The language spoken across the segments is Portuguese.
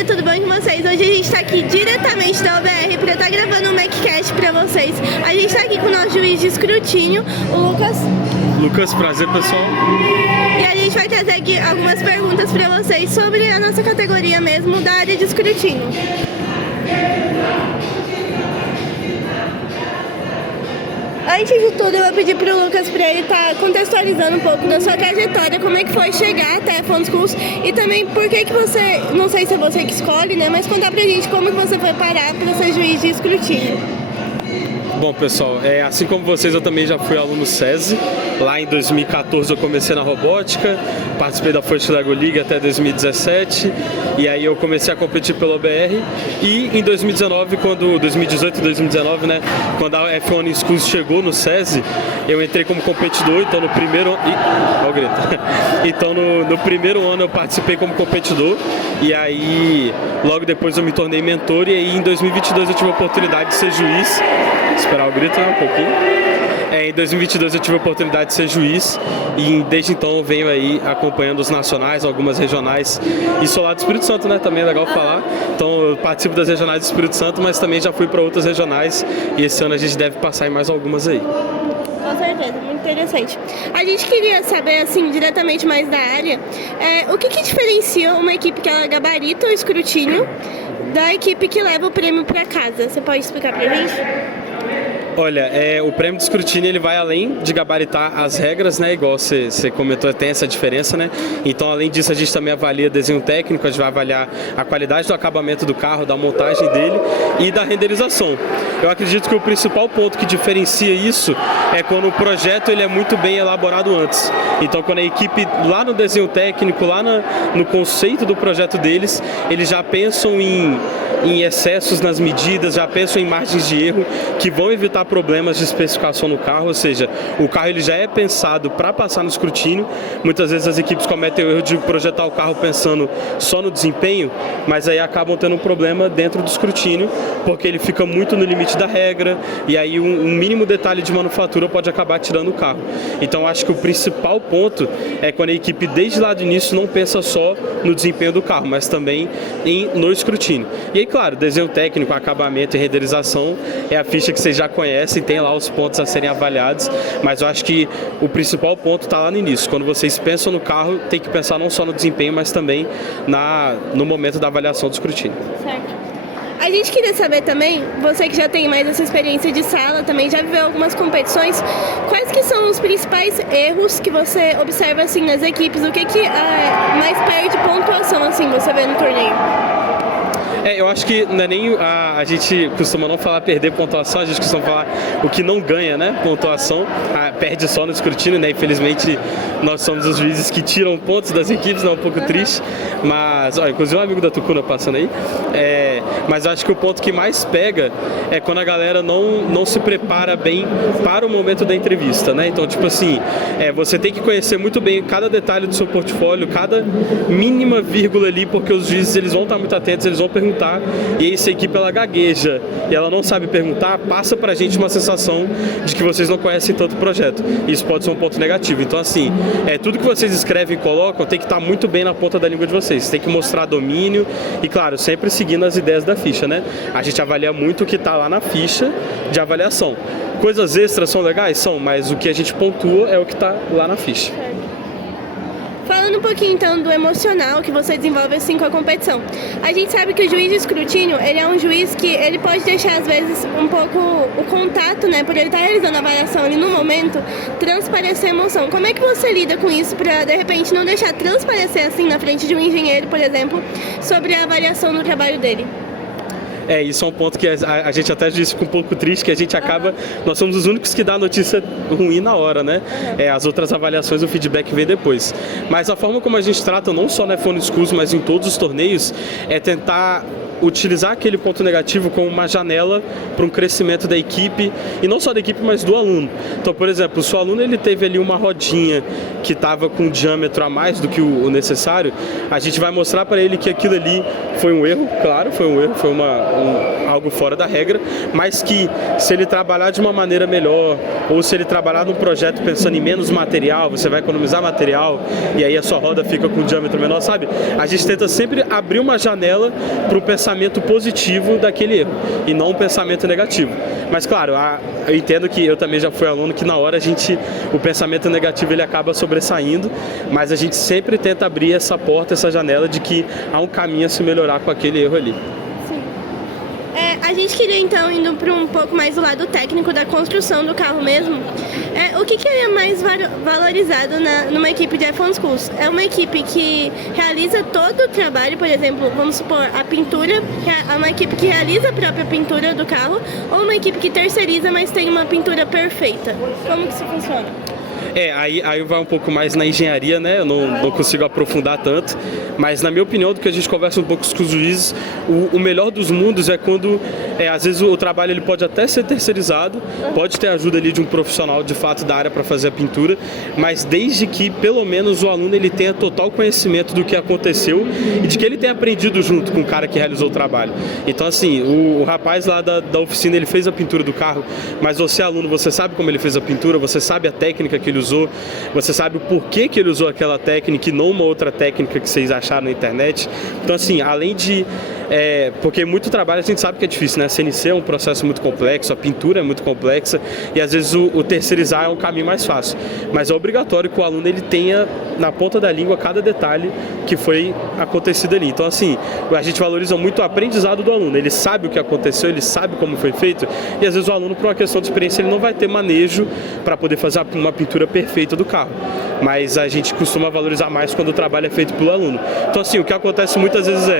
galera, tudo bom com vocês? Hoje a gente está aqui diretamente da OBR para estar gravando um MacCast para vocês. A gente está aqui com o nosso juiz de escrutínio, o Lucas. Lucas, prazer pessoal. E a gente vai trazer aqui algumas perguntas para vocês sobre a nossa categoria mesmo da área de escrutínio. Antes de tudo, eu vou pedir pro Lucas para ele estar contextualizando um pouco da sua trajetória, como é que foi chegar até a Font Schools e também por que você, não sei se é você que escolhe, né, mas contar pra gente como que você foi parar para ser juiz de escrutínio. Bom pessoal, assim como vocês, eu também já fui aluno SESI. Lá em 2014 eu comecei na robótica, participei da First Lego League até 2017 e aí eu comecei a competir pela OBR e em 2019, 2018 e 2019, né, quando a F1 Schools chegou no SESI, eu entrei como competidor, então no primeiro então no primeiro ano eu participei como competidor e aí logo depois eu me tornei mentor e aí em 2022 eu tive a oportunidade de ser juiz. Esperar o grito, né, um pouquinho. Em 2022 eu tive a oportunidade de ser juiz e desde então eu venho aí acompanhando os nacionais, algumas regionais e sou lá do Espírito Santo, né, também é legal falar. Então eu participo das regionais do Espírito Santo, mas também já fui para outras regionais e esse ano a gente deve passar em mais algumas aí. Com certeza, muito interessante. A gente queria saber, assim, diretamente mais da área, o que diferencia uma equipe que ela gabarita o escrutínio da equipe que leva o prêmio para casa? Você pode explicar pra gente? Olha, o prêmio de escrutínio ele vai além de gabaritar as regras, né? Igual você comentou, tem essa diferença, né? Então, além disso, a gente também avalia desenho técnico, a gente vai avaliar a qualidade do acabamento do carro, da montagem dele e da renderização. Eu acredito que o principal ponto que diferencia isso é quando o projeto ele é muito bem elaborado antes. Então, quando a equipe lá no desenho técnico, lá no conceito do projeto deles, eles já pensam em excessos nas medidas, já pensam em margens de erro que vão evitar problemas de especificação no carro, ou seja, o carro ele já é pensado para passar no escrutínio. Muitas vezes as equipes cometem o erro de projetar o carro pensando só no desempenho, mas aí acabam tendo um problema dentro do escrutínio, porque ele fica muito no limite da regra e aí um mínimo detalhe de manufatura pode acabar tirando o carro. Então acho que o principal ponto é quando a equipe desde lá do início não pensa só no desempenho do carro, mas também no escrutínio. E aí, claro, desenho técnico, acabamento e renderização é a ficha que vocês já conhecem, tem lá os pontos a serem avaliados, mas eu acho que o principal ponto está lá no início. Quando vocês pensam no carro, tem que pensar não só no desempenho, mas também no momento da avaliação do escrutínio. Certo. A gente queria saber também, você que já tem mais essa experiência de sala, também já viveu algumas competições, quais que são os principais erros que você observa assim nas equipes, o que mais perde pontuação assim você vê no torneio? Eu acho que não é nem a gente costuma não falar perder pontuação, a gente costuma falar o que não ganha, né, pontuação, perde só no escrutínio, né, infelizmente nós somos os juízes que tiram pontos das equipes, é um pouco triste, mas, inclusive um amigo da Tucuna passando aí, mas acho que o ponto que mais pega é quando a galera não se prepara bem para o momento da entrevista, né, então tipo assim, você tem que conhecer muito bem cada detalhe do seu portfólio, cada mínima vírgula ali, porque os juízes eles vão estar muito atentos, eles vão perguntar, e aí se a equipe ela gagueja e ela não sabe perguntar, passa pra gente uma sensação de que vocês não conhecem tanto o projeto. Isso pode ser um ponto negativo. Então assim, tudo que vocês escrevem e colocam tem que estar muito bem na ponta da língua de vocês. Tem que mostrar domínio e, claro, sempre seguindo as ideias da ficha, né? A gente avalia muito o que está lá na ficha de avaliação. Coisas extras são legais? São, mas o que a gente pontua é o que está lá na ficha. Falando um pouquinho então do emocional que você desenvolve assim com a competição. A gente sabe que o juiz de escrutínio, ele é um juiz que ele pode deixar às vezes um pouco o contato, né, por ele estar realizando a avaliação ali no momento, transparecer a emoção. Como é que você lida com isso para de repente não deixar transparecer assim na frente de um engenheiro, por exemplo, sobre a avaliação do trabalho dele? Isso é um ponto que a gente até disse um pouco triste, que a gente acaba, nós somos os únicos que dá a notícia ruim na hora, né? As outras avaliações, o feedback vem depois. Mas a forma como a gente trata, não só na F1 Schools, mas em todos os torneios, é tentar utilizar aquele ponto negativo como uma janela para um crescimento da equipe, e não só da equipe, mas do aluno. Então, por exemplo, se o aluno ele teve ali uma rodinha que estava com um diâmetro a mais do que o necessário, a gente vai mostrar para ele que aquilo ali foi um erro, claro, foi um erro, foi algo fora da regra, mas que se ele trabalhar de uma maneira melhor, ou se ele trabalhar num projeto pensando em menos material, você vai economizar material, e aí a sua roda fica com um diâmetro menor, sabe? A gente tenta sempre abrir uma janela para um pensamento positivo daquele erro, e não um pensamento negativo. Mas claro, eu entendo que eu também já fui aluno que na hora o pensamento negativo ele acaba sobressaindo, mas a gente sempre tenta abrir essa porta, essa janela de que há um caminho a se melhorar com aquele erro ali. A gente queria então, indo para um pouco mais do lado técnico da construção do carro mesmo, o que é mais valorizado numa equipe de F1 Schools? É uma equipe que realiza todo o trabalho, por exemplo, vamos supor, a pintura, é uma equipe que realiza a própria pintura do carro, ou uma equipe que terceiriza, mas tem uma pintura perfeita? Como que isso funciona? Aí vai um pouco mais na engenharia, né? Eu não consigo aprofundar tanto, mas na minha opinião, do que a gente conversa um pouco com os juízes, o melhor dos mundos é quando, às vezes o trabalho ele pode até ser terceirizado, pode ter ajuda ali de um profissional de fato da área para fazer a pintura, mas desde que pelo menos o aluno ele tenha total conhecimento do que aconteceu e de que ele tenha aprendido junto com o cara que realizou o trabalho. Então assim, o rapaz lá da oficina, ele fez a pintura do carro, mas você aluno, você sabe como ele fez a pintura, você sabe a técnica que ele usou, você sabe o porquê que ele usou aquela técnica e não uma outra técnica que vocês acharam na internet. Então assim, além de porque muito trabalho a gente sabe que é difícil, né? A CNC é um processo muito complexo, a pintura é muito complexa e às vezes o terceirizar é um caminho mais fácil, mas é obrigatório que o aluno ele tenha na ponta da língua cada detalhe que foi acontecido ali. Então assim, a gente valoriza muito o aprendizado do aluno, ele sabe o que aconteceu, ele sabe como foi feito, e às vezes o aluno, por uma questão de experiência, ele não vai ter manejo para poder fazer uma pintura perfeita do carro, mas a gente costuma valorizar mais quando o trabalho é feito pelo aluno. Então assim, o que acontece muitas vezes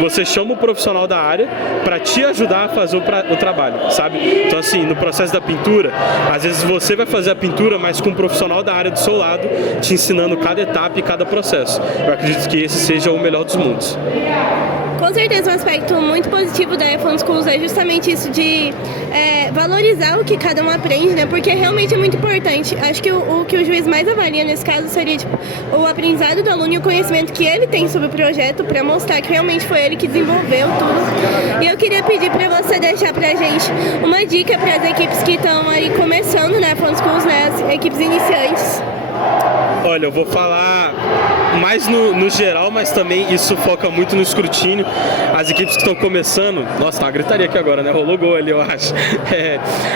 você chama o profissional da área para te ajudar a fazer o trabalho, sabe? Então assim, no processo da pintura, às vezes você vai fazer a pintura, mas com um profissional da área do seu lado, te ensinando cada etapa e cada processo. Eu acredito que esse seja o melhor dos mundos. Com certeza, um aspecto muito positivo da F1 Schools é justamente isso de valorizar o que cada um aprende, né? Porque realmente é muito importante. Acho que o que o juiz mais avalia nesse caso seria o aprendizado do aluno e o conhecimento que ele tem sobre o projeto para mostrar que realmente foi ele que desenvolveu tudo. E eu queria pedir para você deixar pra gente uma dica para as equipes que estão aí começando na F1 Schools, né? As equipes iniciantes. Olha, eu vou falar mais no geral, mas também isso foca muito no escrutínio. As equipes que estão começando... Nossa, tá uma gritaria aqui agora, né? Rolou gol ali, eu acho.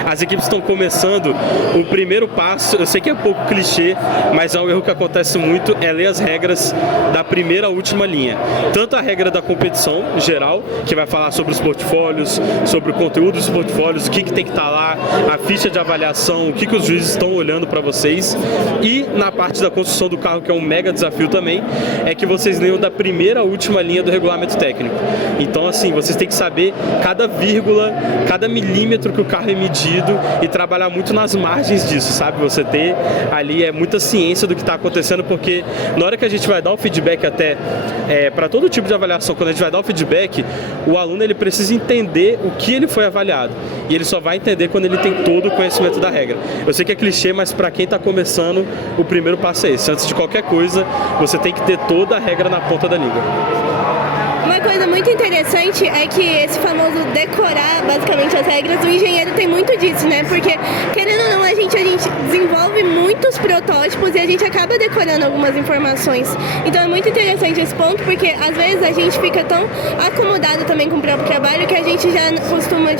As equipes que estão começando, o primeiro passo, eu sei que é um pouco clichê, mas é um erro que acontece muito, é ler as regras da primeira à última linha. Tanto a regra da competição geral, que vai falar sobre os portfólios, sobre o conteúdo dos portfólios, o que tem que estar lá, a ficha de avaliação, o que os juízes estão olhando para vocês, e na parte da construção do carro, que é um mega desafio também, é que vocês leiam da primeira à última linha do regulamento técnico. Então assim, vocês têm que saber cada vírgula, cada milímetro que o carro é medido e trabalhar muito nas margens disso, sabe? Você ter ali muita ciência do que está acontecendo, porque na hora que a gente vai dar o feedback para todo tipo de avaliação, quando a gente vai dar o feedback, o aluno ele precisa entender o que ele foi avaliado, e ele só vai entender quando ele tem todo o conhecimento da regra. Eu sei que é clichê, mas para quem está começando, o primeiro passo é esse. Antes de qualquer coisa, você tem que ter toda a regra na ponta da língua. Uma coisa muito interessante é que esse famoso decorar basicamente as regras, o engenheiro tem muito disso, né? Porque, querendo ou não, a gente desenvolve muitos protótipos e a gente acaba decorando algumas informações. Então é muito interessante esse ponto, porque às vezes a gente fica tão acomodado também com o próprio trabalho que a gente já costuma,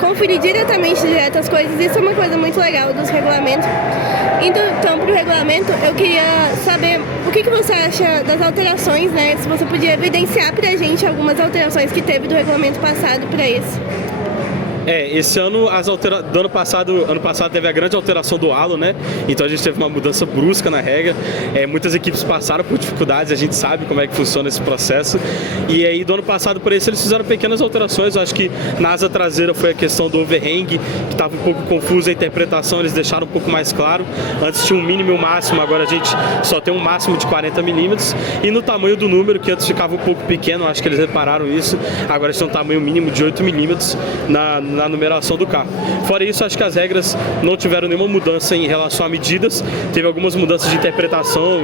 conferir direto as coisas. Isso é uma coisa muito legal dos regulamentos. Então, para o regulamento, eu queria saber o que você acha das alterações, né? Se você podia evidenciar para a gente algumas alterações que teve do regulamento passado para esse. Esse ano, ano passado teve a grande alteração do halo, né? Então a gente teve uma mudança brusca na regra. Muitas equipes passaram por dificuldades, a gente sabe como é que funciona esse processo. E aí do ano passado por esse eles fizeram pequenas alterações. Eu acho que na asa traseira foi a questão do overhang, que estava um pouco confusa a interpretação, eles deixaram um pouco mais claro. Antes tinha um mínimo e um máximo, agora a gente só tem um máximo de 40 milímetros. E no tamanho do número, que antes ficava um pouco pequeno, acho que eles repararam isso, agora tem um tamanho mínimo de 8 milímetros na numeração do carro. Fora isso, acho que as regras não tiveram nenhuma mudança em relação a medidas. Teve algumas mudanças de interpretação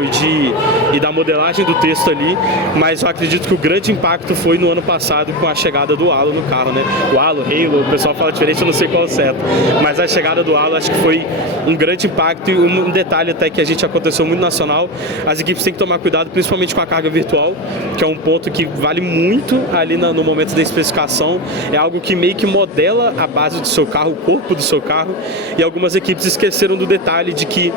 e da modelagem do texto ali, mas eu acredito que o grande impacto foi no ano passado com a chegada do halo no carro, né? O halo, halo, o pessoal fala diferente, eu não sei qual é o certo, mas a chegada do halo acho que foi um grande impacto. E um detalhe até que a gente aconteceu muito nacional, as equipes têm que tomar cuidado principalmente com a carga virtual, que é um ponto que vale muito ali no momento da especificação. É algo que meio que modela a base do seu carro, o corpo do seu carro, e algumas equipes esqueceram do detalhe de que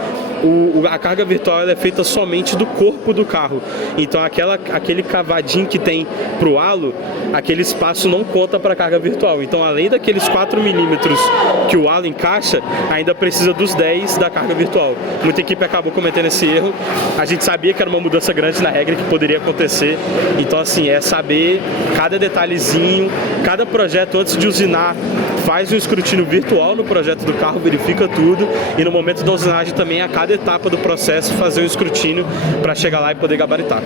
a carga virtual ela é feita somente do corpo do carro. Então aquele cavadinho que tem para o halo, aquele espaço não conta para a carga virtual. Então além daqueles 4 milímetros que o halo encaixa, ainda precisa dos 10 da carga virtual. Muita equipe acabou cometendo esse erro. A gente sabia que era uma mudança grande na regra que poderia acontecer. Então assim, é saber cada detalhezinho, cada projeto antes de usinar, faz um escrutínio virtual no projeto do carro, verifica tudo, e no momento da usinagem também, a cada etapa do processo, fazer um escrutínio para chegar lá e poder gabaritar.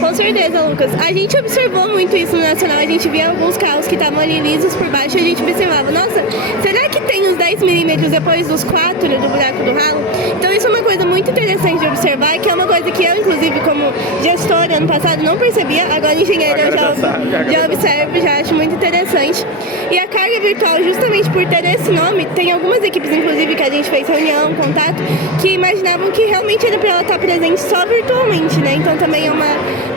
Com certeza, Lucas. A gente observou muito isso no Nacional. A gente via alguns carros que estavam ali lisos por baixo e a gente observava, nossa, será que tem uns 10 milímetros depois dos 4 do buraco do ralo? Então isso é uma coisa muito interessante de observar, que é uma coisa que eu, inclusive, como gestora ano passado, não percebia. Agora, engenheiro, eu já observo, já acho muito interessante. E a carga virtual, justamente por ter esse nome, tem algumas equipes, inclusive, que a gente fez reunião, contato, que imaginavam que realmente era para ela estar presente só virtualmente, né? Então também é uma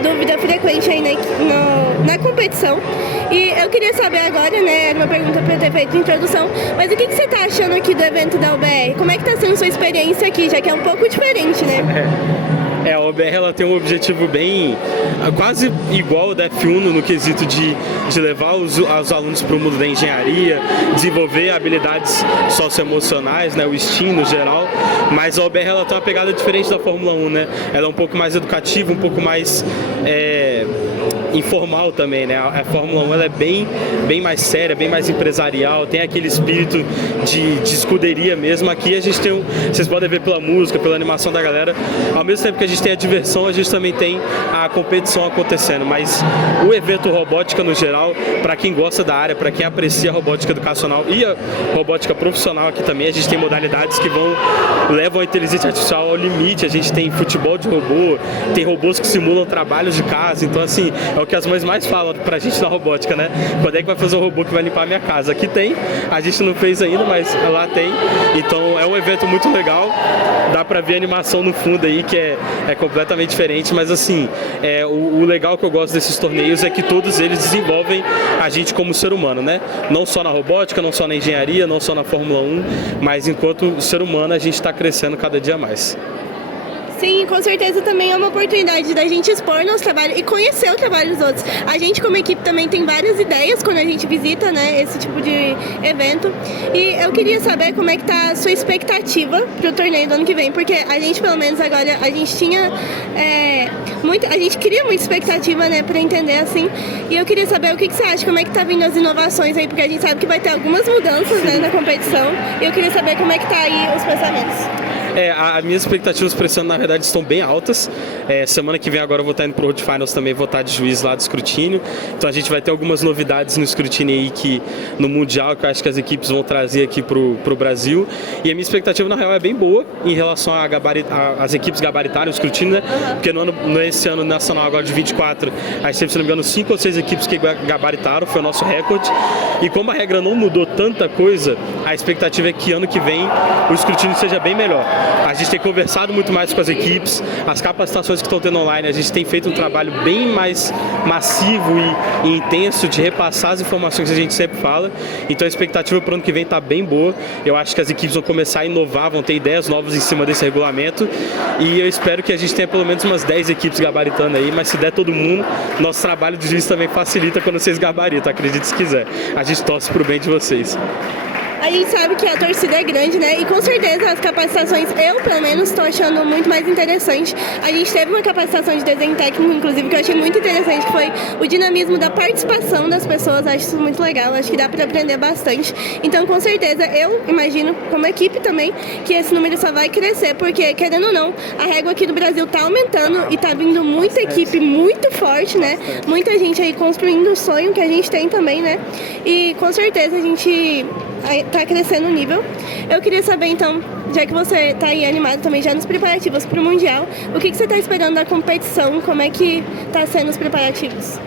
dúvida frequente aí na competição. E eu queria saber agora, né, era uma pergunta para eu ter feito de introdução, mas o que você está achando aqui do evento da UBR? Como é que está sendo sua experiência aqui, já que é um pouco diferente, né? A UBR ela tem um objetivo bem quase igual ao da F1 no quesito de levar os alunos para o mundo da engenharia, desenvolver habilidades socioemocionais, né, o STEAM no geral, mas a UBR ela tem uma pegada diferente da Fórmula 1, né? Ela é um pouco mais educativa, um pouco mais informal também, né? A Fórmula 1 ela é bem mais séria, bem mais empresarial, tem aquele espírito de escuderia mesmo. Aqui a gente tem, vocês podem ver pela música, pela animação da galera, ao mesmo tempo que a gente tem a diversão, a gente também tem a competição acontecendo, mas o evento robótica no geral, para quem gosta da área, para quem aprecia a robótica educacional e a robótica profissional aqui também, a gente tem modalidades que levam a inteligência artificial ao limite. A gente tem futebol de robô, tem robôs que simulam trabalhos de casa. Então assim, é o que as mães mais falam pra gente na robótica, né? Quando é que vai fazer um robô que vai limpar a minha casa? Aqui tem, a gente não fez ainda, mas lá tem. Então é um evento muito legal, dá pra ver a animação no fundo aí, que é completamente diferente, mas assim, o legal que eu gosto desses torneios é que todos eles desenvolvem a gente como ser humano, né? Não só na robótica, não só na engenharia, não só na Fórmula 1, mas enquanto ser humano a gente está crescendo cada dia mais. Sim, com certeza também é uma oportunidade da gente expor nosso trabalho e conhecer o trabalho dos outros. A gente como equipe também tem várias ideias quando a gente visita, né, esse tipo de evento. E eu queria saber como é que tá a sua expectativa pro torneio do ano que vem, porque a gente, pelo menos agora, a gente tinha a gente cria muita expectativa, né, pra entender assim. E eu queria saber o que você acha, como é que tá vindo as inovações aí, porque a gente sabe que vai ter algumas mudanças, né, na competição. E eu queria saber como é que tá aí os pensamentos. As minhas expectativas para esse ano, na verdade, estão bem altas. Semana que vem agora eu vou estar indo para o Road Finals também, vou estar de juiz lá do escrutínio. Então a gente vai ter algumas novidades no escrutínio aí no Mundial, que eu acho que as equipes vão trazer aqui para o Brasil. E a minha expectativa, na real, é bem boa em relação às equipes gabaritarem o escrutínio, né? Porque nesse ano nacional agora de 24, a gente teve, se não me engano, 5 ou 6 equipes que gabaritaram, foi o nosso recorde. E como a regra não mudou tanta coisa, a expectativa é que ano que vem o escrutínio seja bem melhor. a gente tem conversado muito mais com as equipes, as capacitações que estão tendo online, a gente tem feito um trabalho bem mais massivo e intenso de repassar as informações que a gente sempre fala, então a expectativa para o ano que vem está bem boa. Eu acho que as equipes vão começar a inovar, vão ter ideias novas em cima desse regulamento, e eu espero que a gente tenha pelo menos umas 10 equipes gabaritando aí, mas se der todo mundo, nosso trabalho de juiz também facilita quando vocês gabaritam, acredite se quiser. A gente torce pro bem de vocês. A gente sabe que a torcida é grande, né? E com certeza as capacitações, eu pelo menos estou achando muito mais interessante. A gente teve uma capacitação de desenho técnico, inclusive, que eu achei muito interessante, que foi o dinamismo da participação das pessoas. Acho isso muito legal, acho que dá para aprender bastante. Então, com certeza, eu imagino, como equipe também, que esse número só vai crescer, porque, querendo ou não, a régua aqui do Brasil tá aumentando e tá vindo muita equipe muito forte, né? Muita gente aí construindo o sonho que a gente tem também, né? E com certeza a gente tá crescendo o nível. Eu queria saber então, já que você tá aí animado também já nos preparativos pro Mundial, o que você tá esperando da competição, como é que tá sendo os preparativos?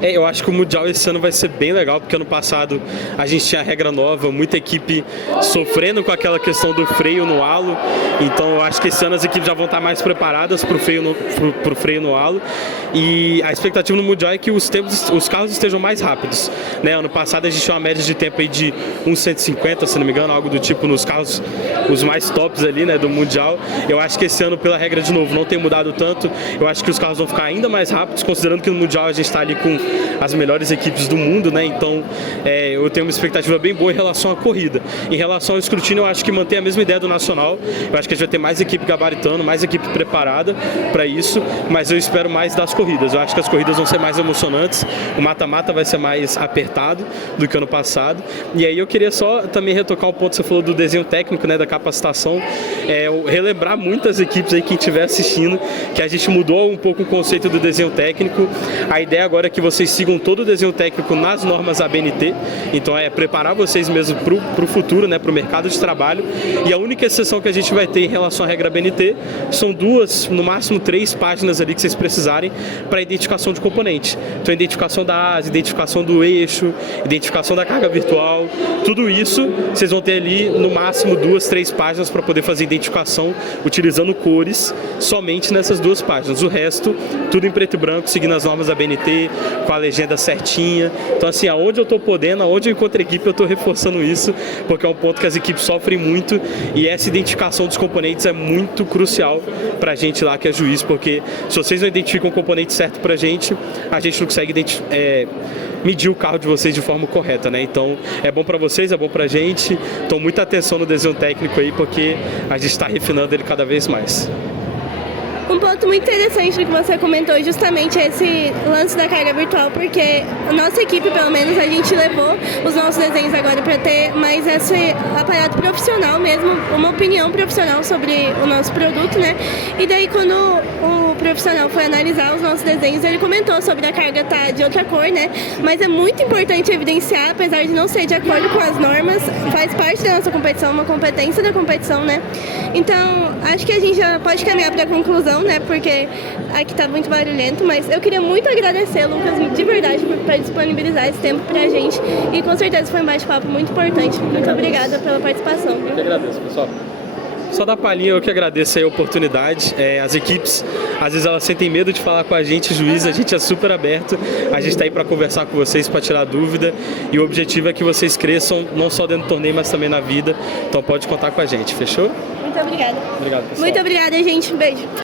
Eu acho que o Mundial esse ano vai ser bem legal, porque ano passado a gente tinha regra nova, muita equipe sofrendo com aquela questão do freio no halo, então eu acho que esse ano as equipes já vão estar mais preparadas para o freio no halo, e a expectativa no Mundial é que os carros estejam mais rápidos, né? Ano passado a gente tinha uma média de tempo aí de 1,150, se não me engano, algo do tipo nos carros os mais tops ali, né, do Mundial. Eu acho que esse ano, pela regra de novo, não tem mudado tanto, eu acho que os carros vão ficar ainda mais rápidos, considerando que no Mundial a gente está ali com as melhores equipes do mundo, né? Então eu tenho uma expectativa bem boa em relação à corrida. Em relação ao escrutínio, eu acho que mantém a mesma ideia do Nacional. Eu acho que a gente vai ter mais equipe gabaritando, mais equipe preparada para isso, mas eu espero mais das corridas. Eu acho que as corridas vão ser mais emocionantes, o mata-mata vai ser mais apertado do que ano passado. E aí eu queria só também retocar o ponto que você falou do desenho técnico, né, da capacitação, relembrar muitas equipes aí, quem estiver assistindo, que a gente mudou um pouco o conceito do desenho técnico. A ideia agora é que vocês sigam todo o desenho técnico nas normas ABNT, então é preparar vocês mesmo para o futuro, né, para o mercado de trabalho, e a única exceção que a gente vai ter em relação à regra ABNT são 2, no máximo 3 páginas ali que vocês precisarem para identificação de componente. Então identificação da asa, identificação do eixo, identificação da carga virtual, tudo isso vocês vão ter ali no máximo 2, 3 páginas para poder fazer identificação utilizando cores somente nessas 2 páginas. O resto, tudo em preto e branco, seguindo as normas ABNT, com a legenda certinha. Então assim, aonde eu tô podendo, aonde eu encontro equipe, eu tô reforçando isso, porque é um ponto que as equipes sofrem muito, e essa identificação dos componentes é muito crucial pra gente lá que é juiz, porque se vocês não identificam o componente certo pra gente, a gente não consegue medir o carro de vocês de forma correta, né? Então é bom pra vocês, é bom pra gente. Então muita atenção no desenho técnico aí, porque a gente está refinando ele cada vez mais. Um ponto muito interessante do que você comentou é justamente esse lance da carga virtual, porque a nossa equipe, pelo menos, a gente levou os nossos desenhos agora para ter mais esse aparato profissional mesmo, uma opinião profissional sobre o nosso produto, né? E daí quando o profissional foi analisar os nossos desenhos, ele comentou sobre a carga estar de outra cor, né? Mas é muito importante evidenciar, apesar de não ser de acordo com as normas, faz parte da nossa competição, uma competência da competição, né? Então, acho que a gente já pode caminhar para a conclusão, né? Porque aqui tá muito barulhento, mas eu queria muito agradecer, Lucas, de verdade, por disponibilizar esse tempo pra gente. E com certeza foi um bate-papo muito importante. Muito obrigada pela participação. Eu que agradeço, pessoal. Só da palhinha, eu que agradeço aí a oportunidade. As equipes, às vezes elas sentem medo de falar com a gente, juiz, a gente é super aberto. A gente está aí para conversar com vocês, para tirar dúvida. E o objetivo é que vocês cresçam, não só dentro do torneio, mas também na vida. Então pode contar com a gente, fechou? Muito obrigada. Obrigado, pessoal. Muito obrigada, gente. Beijo.